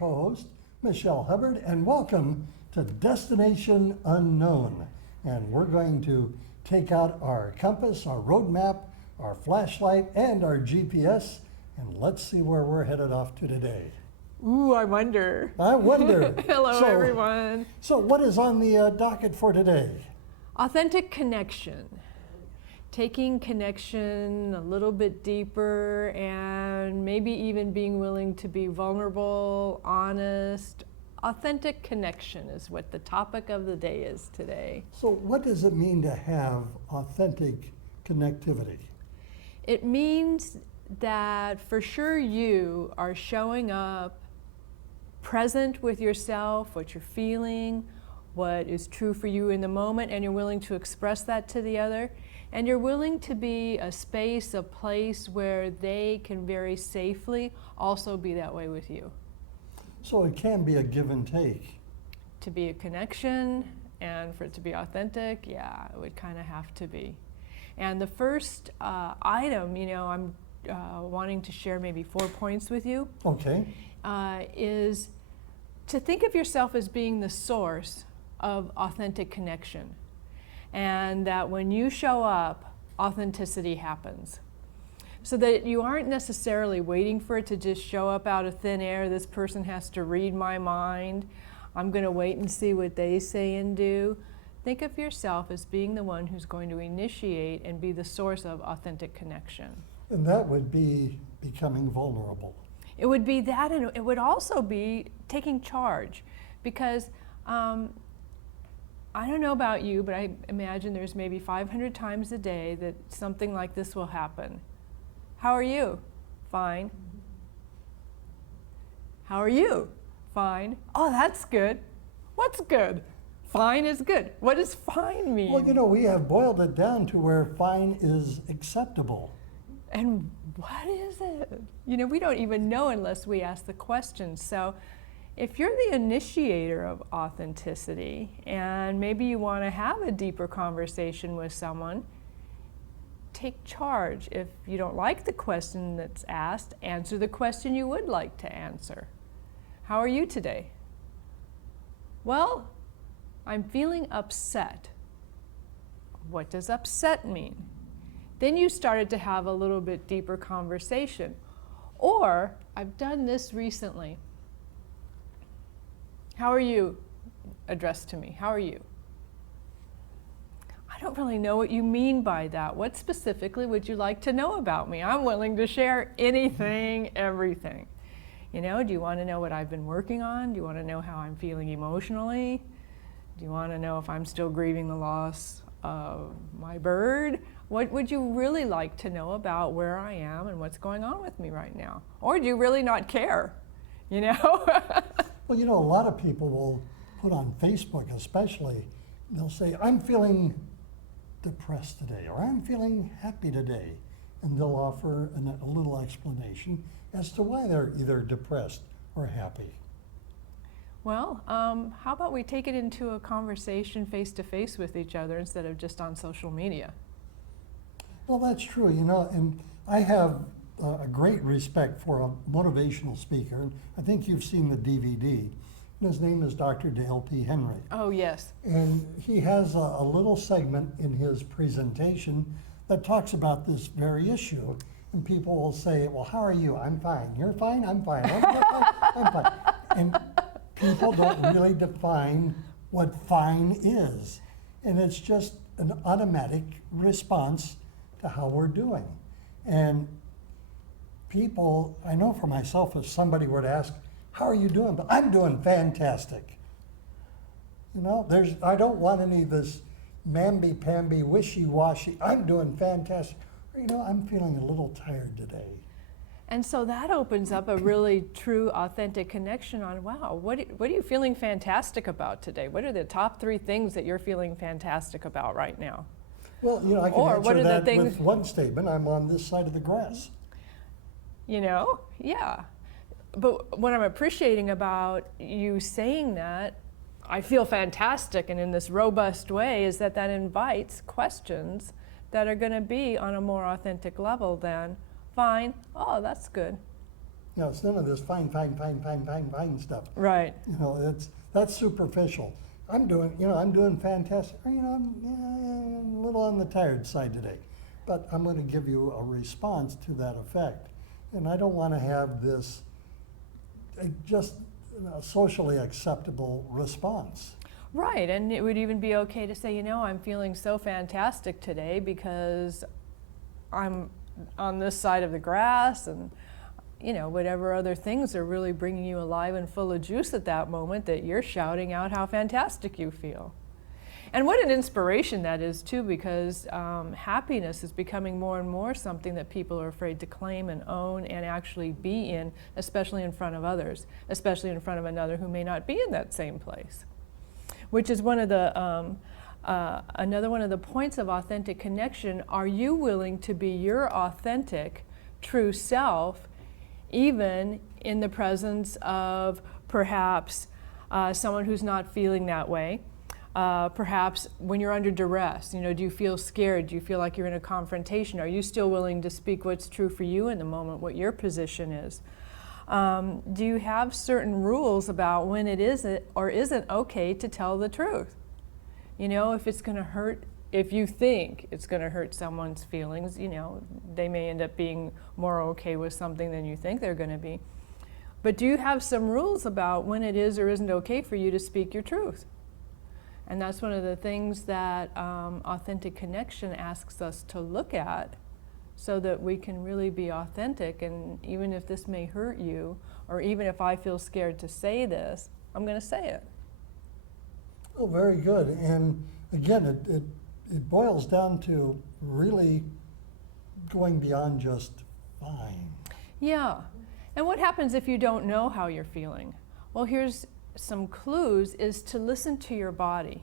co-host, Michelle Hubbard, and welcome to Destination Unknown. And we're going to take out our compass, our road map, our flashlight, and our GPS, and let's see where we're headed off to today. Ooh, I wonder. Hello, everyone. So what is on the docket for today? Authentic connection. Taking connection a little bit deeper and maybe even being willing to be vulnerable, honest. Authentic connection is what the topic of the day is today. So what does it mean to have authentic connectivity? It means that for sure you are showing up present with yourself, what you're feeling, what is true for you in the moment, and you're willing to express that to the other. And you're willing to be a space, a place where they can very safely also be that way with you. So it can be a give and take. To be a connection and for it to be authentic, yeah, it would kind of have to be. And the first item, I'm wanting to share maybe 4 points with you. Okay. Is to think of yourself as being the source of authentic connection. And that when you show up, authenticity happens. So that you aren't necessarily waiting for it to just show up out of thin air. This person has to read my mind. I'm going to wait and see what they say and do. Think of yourself as being the one who's going to initiate and be the source of authentic connection. And that would be becoming vulnerable. It would be that, and it would also be taking charge. Because I don't know about you, but I imagine there's maybe 500 times a day that something like this will happen. How are you? Fine. How are you? Fine. Oh, that's good. What's good? Fine is good. What does fine mean? Well, we have boiled it down to where fine is acceptable. And what is it? We don't even know unless we ask the question. So if you're the initiator of authenticity and maybe you want to have a deeper conversation with someone, take charge. If you don't like the question that's asked, answer the question you would like to answer. How are you today? Well, I'm feeling upset. What does upset mean? Then you started to have a little bit deeper conversation. Or, I've done this recently. How are you? Addressed to me. How are you? I don't really know what you mean by that. What specifically would you like to know about me? I'm willing to share anything, everything. Do you want to know what I've been working on? Do you want to know how I'm feeling emotionally? Do you want to know if I'm still grieving the loss of my bird? What would you really like to know about where I am and what's going on with me right now? Or do you really not care? Well, a lot of people will put on Facebook especially, they'll say, I'm feeling depressed today, or I'm feeling happy today. And they'll offer a little explanation as to why they're either depressed or happy. Well, how about we take it into a conversation face-to-face with each other instead of just on social media? Well, that's true, and I have a great respect for a motivational speaker. I think you've seen the DVD. His name is Dr. Dale P. Henry. Oh, yes. And he has a little segment in his presentation that talks about this very issue. And people will say, well, how are you? I'm fine. You're fine? I'm fine. I'm fine. And people don't really define what fine is. And it's just an automatic response to how we're doing. And people, I know for myself, if somebody were to ask, how are you doing? But I'm doing fantastic. I don't want any of this mamby-pamby, wishy-washy. I'm doing fantastic. Or, I'm feeling a little tired today. And so that opens up a really true, authentic connection on, wow, what are you feeling fantastic about today? What are the top 3 things that you're feeling fantastic about right now? Well, I can answer that with one statement. I'm on this side of the grass. Yeah. But what I'm appreciating about you saying that, I feel fantastic, and in this robust way, is that invites questions that are going to be on a more authentic level than, fine, oh, that's good. You know, it's none of this fine stuff. Right. You know, that's superficial. I'm doing fantastic. You know, I'm a little on the tired side today, but I'm going to give you a response to that effect. And I don't want to have this just socially acceptable response. Right, and it would even be okay to say, you know, I'm feeling so fantastic today because I'm on this side of the grass, and you know, whatever other things are really bringing you alive and full of juice at that moment, that you're shouting out how fantastic you feel. And what an inspiration that is too, because happiness is becoming more and more something that people are afraid to claim and own and actually be in, especially in front of others, especially in front of another who may not be in that same place. Which is one of the, another one of the points of authentic connection. Are you willing to be your authentic, true self, even in the presence of perhaps someone who's not feeling that way? Perhaps when you're under duress, you know, do you feel scared? Do you feel like you're in a confrontation? Are you still willing to speak what's true for you in the moment, what your position is? Do you have certain rules about when it is or isn't okay to tell the truth? You know, if it's going to hurt, if you think it's going to hurt someone's feelings, you know, they may end up being more okay with something than you think they're going to be. But do you have some rules about when it is or isn't okay for you to speak your truth? And that's one of the things that authentic connection asks us to look at, so that we can really be authentic. And even if this may hurt you, or even if I feel scared to say this, I'm going to say it. Oh, very good. And again, it boils down to really going beyond just fine. Yeah. And what happens if you don't know how you're feeling? Well, here's some clues, is to listen to your body.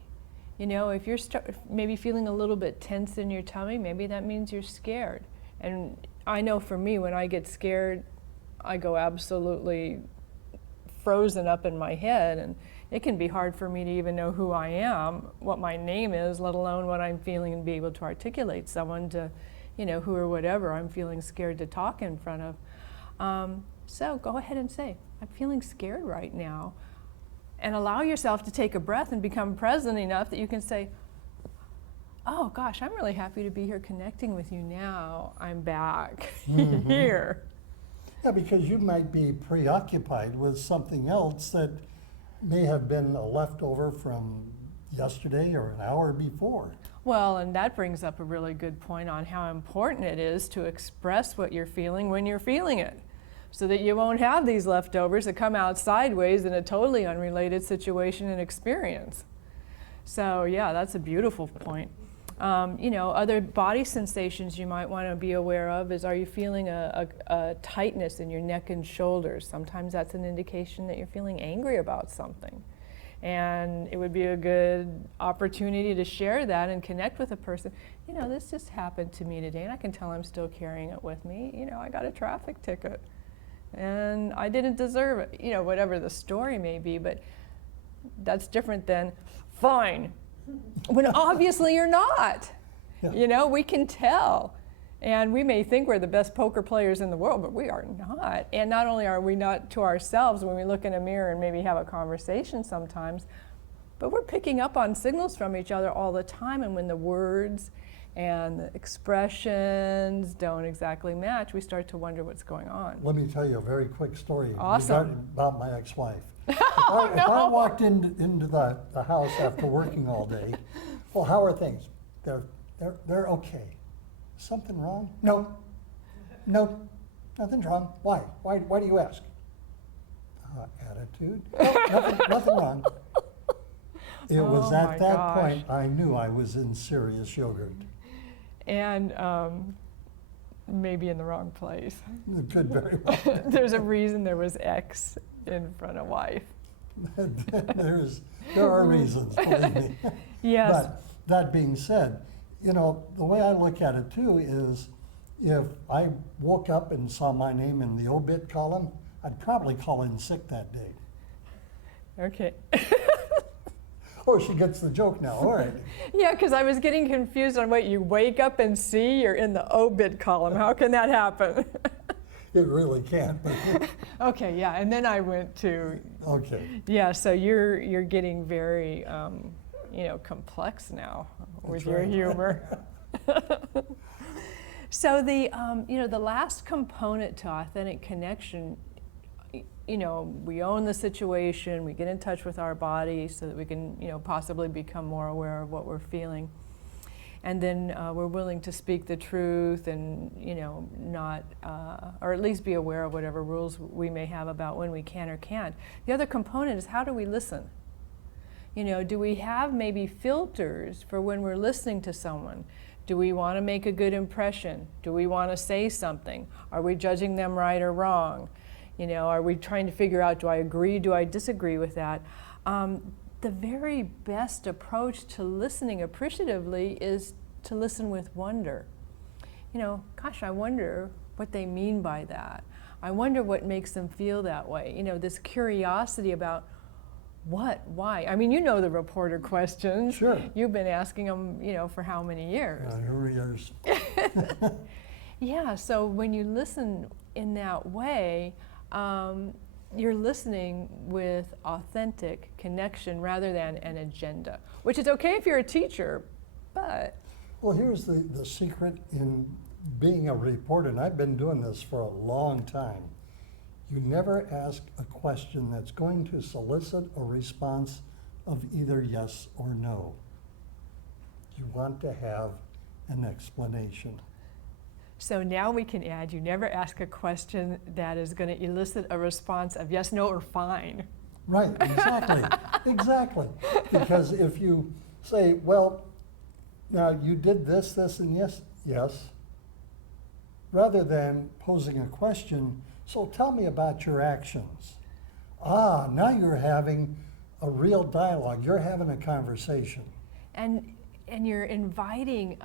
You know, if you're maybe feeling a little bit tense in your tummy, maybe that means you're scared. And I know for me, when I get scared, I go absolutely frozen up in my head, and it can be hard for me to even know who I am, what my name is, let alone what I'm feeling, and be able to articulate someone to, you know, who or whatever I'm feeling scared to talk in front of. So go ahead and say, I'm feeling scared right now. And allow yourself to take a breath and become present enough that you can say, oh gosh, I'm really happy to be here connecting with you now. I'm back here. Yeah, because you might be preoccupied with something else that may have been a leftover from yesterday or an hour before. Well, and that brings up a really good point on how important it is to express what you're feeling when you're feeling it, so that you won't have these leftovers that come out sideways in a totally unrelated situation and experience. So yeah, that's a beautiful point. You know, other body sensations you might want to be aware of is, are you feeling a tightness in your neck and shoulders? Sometimes that's an indication that you're feeling angry about something. And it would be a good opportunity to share that and connect with a person. You know, this just happened to me today, and I can tell I'm still carrying it with me. You know, I got a traffic ticket, and I didn't deserve it. You know, whatever the story may be, but that's different than, fine, when obviously you're not. Yeah. You know, we can tell. And we may think we're the best poker players in the world, but we are not. And not only are we not to ourselves when we look in a mirror and maybe have a conversation sometimes, but we're picking up on signals from each other all the time. And when the words and the expressions don't exactly match, we start to wonder what's going on. Let me tell you a very quick story Awesome. about my ex-wife. Oh, If I walked into the house after working all day, well, how are things? They're okay. Something wrong? No, nothing's wrong. Why? Why do you ask? Attitude? No, nothing wrong. It was Oh, at my that gosh. point I knew I was in serious yogurt. And maybe in the wrong place. It could very well. There's a reason there was X in front of wife. There are reasons, believe me. Yes. But that being said, you know, the way I look at it too is, if I woke up and saw my name in the obit column, I'd probably call in sick that day. Okay. Oh, she gets the joke now, all right. Yeah, because I was getting confused on what you wake up and see, you're in the obit column. How can that happen? It really can't, but, Okay, yeah, and then I went to, okay. yeah, so you're getting very, complex now with That's your right. humor. So the last component to authentic connection, we own the situation, we get in touch with our body so that we can, possibly become more aware of what we're feeling. And then we're willing to speak the truth and, not, or at least be aware of whatever rules we may have about when we can or can't. The other component is, how do we listen? Do we have maybe filters for when we're listening to someone? Do we want to make a good impression? Do we want to say something? Are we judging them right or wrong? Are we trying to figure out, do I agree, do I disagree with that? The very best approach to listening appreciatively is to listen with wonder. Gosh, I wonder what they mean by that. I wonder what makes them feel that way. This curiosity about what, why. I mean, the reporter questions. Sure. You've been asking them, for how many years? Here we years. Yeah, so when you listen in that way, you're listening with authentic connection rather than an agenda, which is okay if you're a teacher, but... Well, here's the secret in being a reporter, and I've been doing this for a long time. You never ask a question that's going to solicit a response of either yes or no. You want to have an explanation. So now we can add, you never ask a question that is going to elicit a response of yes, no, or fine. Right, exactly, exactly. Because if you say, well, now you did this, and yes, rather than posing a question, so tell me about your actions. Now you're having a real dialogue, you're having a conversation. And you're inviting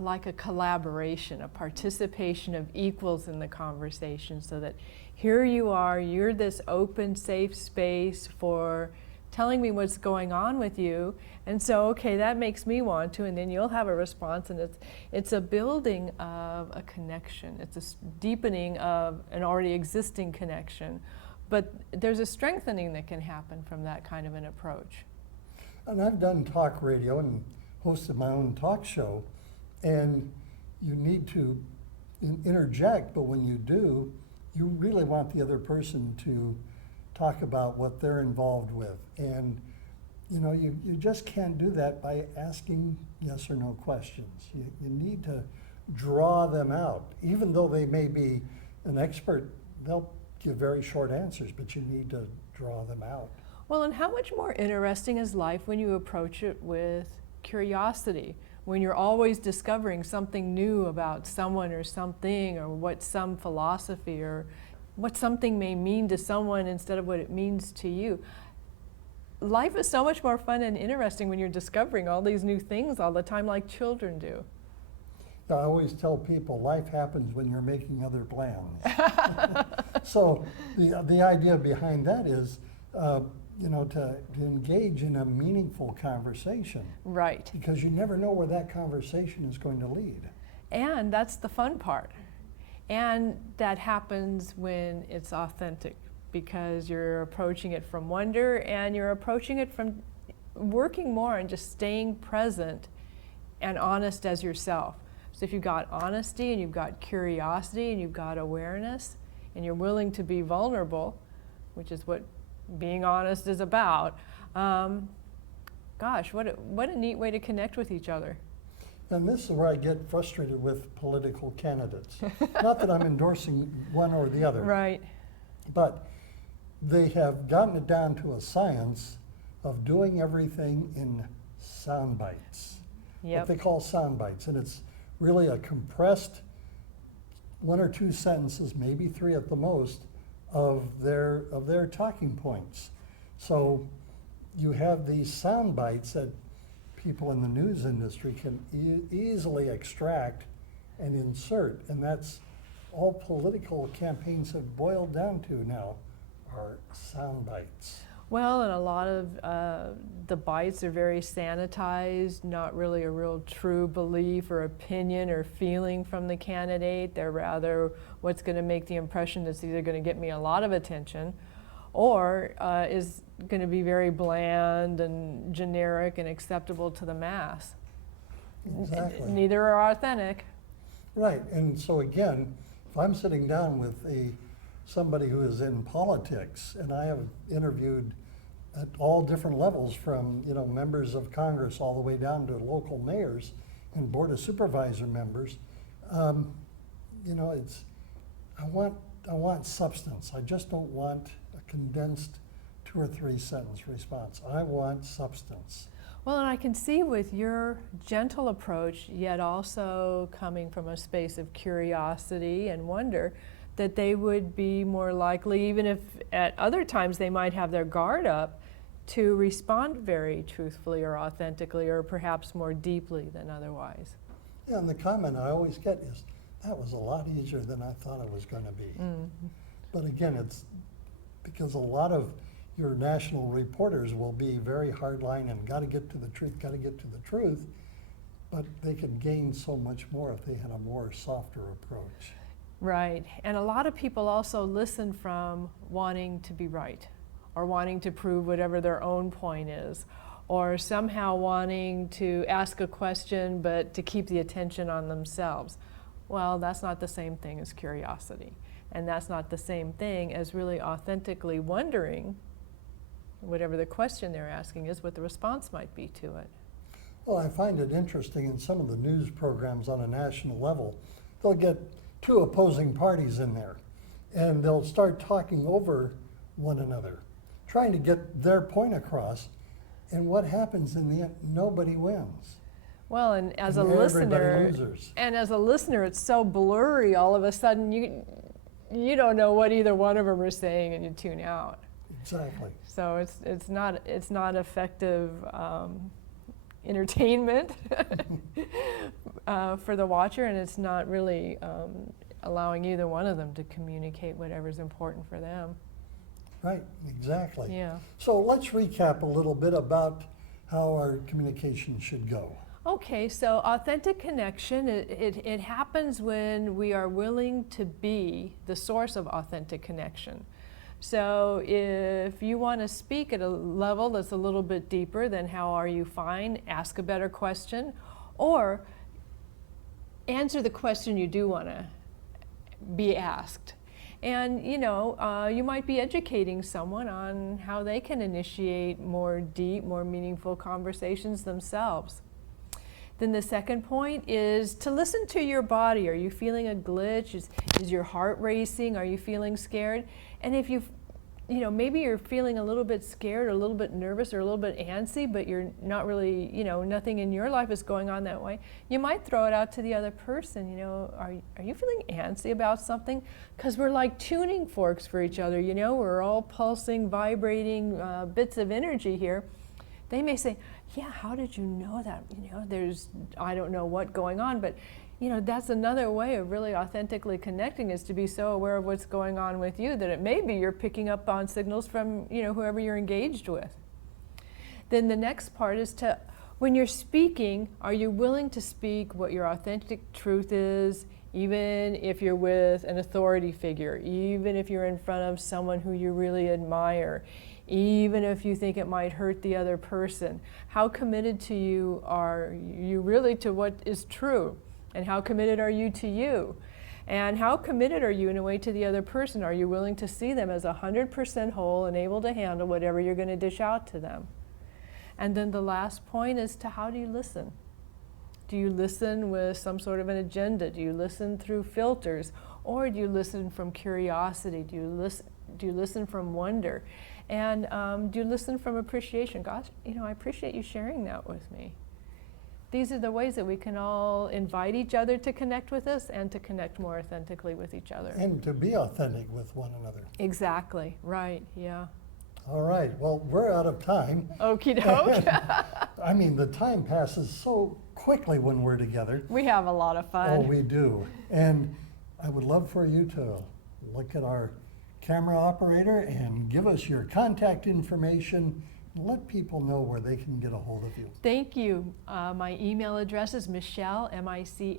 like a collaboration, a participation of equals in the conversation, so that here you are, you're this open, safe space for telling me what's going on with you, and so, okay, that makes me want to, and then you'll have a response, and it's a building of a connection. It's a deepening of an already existing connection, but there's a strengthening that can happen from that kind of an approach. And I've done talk radio and hosted my own talk show, and you need to interject, but when you do, you really want the other person to talk about what they're involved with. And you just can't do that by asking yes or no questions. You need to draw them out. Even though they may be an expert, they'll give very short answers, but you need to draw them out. Well, and how much more interesting is life when you approach it with curiosity, when you're always discovering something new about someone or something, or what some philosophy or what something may mean to someone instead of what it means to you. Life is so much more fun and interesting when you're discovering all these new things all the time, like children do. I always tell people life happens when you're making other plans. So the idea behind that is to engage in a meaningful conversation. Right. Because you never know where that conversation is going to lead. And that's the fun part. And that happens when it's authentic, because you're approaching it from wonder, and you're approaching it from working more and just staying present and honest as yourself. So if you've got honesty and you've got curiosity and you've got awareness and you're willing to be vulnerable, which is what being honest is about, gosh, what a neat way to connect with each other. And this is where I get frustrated with political candidates. Not that I'm endorsing one or the other. Right. But they have gotten it down to a science of doing everything in sound bites. Yep. What they call sound bites. And it's really a compressed 1 or 2 sentences, maybe 3 at the most, of their talking points. So you have these sound bites that people in the news industry can easily extract and insert, and that's all political campaigns have boiled down to now, are sound bites. Well, and a lot of the bites are very sanitized, not really a real true belief or opinion or feeling from the candidate. They're rather what's going to make the impression that's either going to get me a lot of attention or is going to be very bland and generic and acceptable to the mass. Exactly. Neither are authentic. Right, and so again, if I'm sitting down with somebody who is in politics, and I have interviewed at all different levels, from members of Congress all the way down to local mayors and board of supervisor members, it's I want substance. I just don't want a condensed 2 or 3 sentence response. I want substance. Well, and I can see with your gentle approach, yet also coming from a space of curiosity and wonder, that they would be more likely, even if at other times they might have their guard up, to respond very truthfully or authentically or perhaps more deeply than otherwise. Yeah, and the comment I always get is, that was a lot easier than I thought it was going to be. Mm-hmm. But again, it's because a lot of your national reporters will be very hardline and got to get to the truth, but they could gain so much more if they had a more softer approach. Right, and a lot of people also listen from wanting to be right, or wanting to prove whatever their own point is, or somehow wanting to ask a question but to keep the attention on themselves. Well, that's not the same thing as curiosity, and that's not the same thing as really authentically wondering whatever the question they're asking is, what the response might be to it. Well, I find it interesting in some of the news programs on a national level, they'll get 2 opposing parties in there, and they'll start talking over one another, trying to get their point across, and what happens in the end? Nobody wins. Well, and as a Everybody listener, loses. and as a listener, it's so blurry. All of a sudden, you don't know what either one of them are saying, and you tune out. Exactly. So it's not effective entertainment for the watcher, and it's not really allowing either one of them to communicate whatever's important for them. Right, exactly. Yeah. So let's recap a little bit about how our communication should go. Okay, so authentic connection, it happens when we are willing to be the source of authentic connection. So if you want to speak at a level that's a little bit deeper than how are you fine, ask a better question, or answer the question you do want to be asked. And you might be educating someone on how they can initiate more deep, more meaningful conversations themselves. Then the second point is to listen to your body. Are you feeling a glitch? Is your heart racing? Are you feeling scared? And if maybe you're feeling a little bit scared or a little bit nervous or a little bit antsy, but you're not really, nothing in your life is going on that way, you might throw it out to the other person. Are you feeling antsy about something? Because we're like tuning forks for each other, we're all pulsing, vibrating bits of energy here. They may say, yeah, how did you know that? There's, I don't know what going on, but that's another way of really authentically connecting, is to be so aware of what's going on with you that it may be you're picking up on signals from whoever you're engaged with. Then the next part is to, when you're speaking, are you willing to speak what your authentic truth is, even if you're with an authority figure, even if you're in front of someone who you really admire, even if you think it might hurt the other person? How committed to you are you really to what is true? And how committed are you to you? And how committed are you in a way to the other person? Are you willing to see them as 100% whole and able to handle whatever you're going to dish out to them? And then the last point is to, how do you listen? Do you listen with some sort of an agenda? Do you listen through filters? Or do you listen from curiosity? Do you listen from wonder? And do you listen from appreciation? Gosh, I appreciate you sharing that with me. These are the ways that we can all invite each other to connect with us and to connect more authentically with each other. And to be authentic with one another. Exactly, right, yeah. All right, well, we're out of time. Okie doke. I mean, the time passes so quickly when we're together. We have a lot of fun. Oh, we do. And I would love for you to look at our camera operator and give us your contact information Let people know where they can get a hold of you. Thank you. My email address is Michelle, M-I-C-H-E-L-L-E,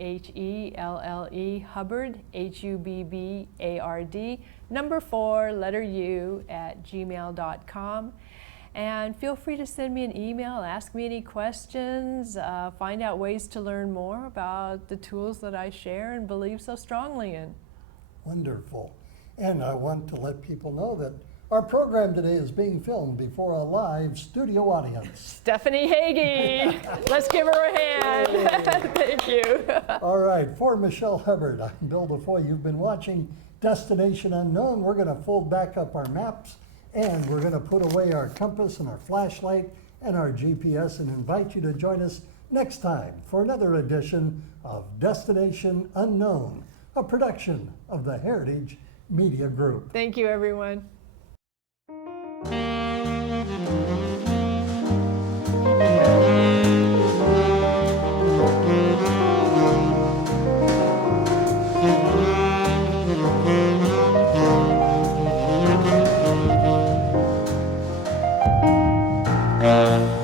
Hubbard, Hubbard, number 4, letter U, @gmail.com. And feel free to send me an email, ask me any questions, find out ways to learn more about the tools that I share and believe so strongly in. Wonderful. And I want to let people know that our program today is being filmed before a live studio audience. Stephanie Hagee, let's give her a hand. Thank you. All right, for Michelle Hubbard, I'm Bill DeFoi. You've been watching Destination Unknown. We're going to fold back up our maps, and we're going to put away our compass and our flashlight and our GPS and invite you to join us next time for another edition of Destination Unknown, a production of the Heritage Media Group. Thank you, everyone. Thank you.